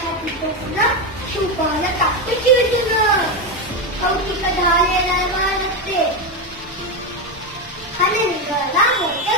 छाती बसणं शुभानं टाकूची विसरून कौतुक झालेला मानते खाली गळा मोठ्या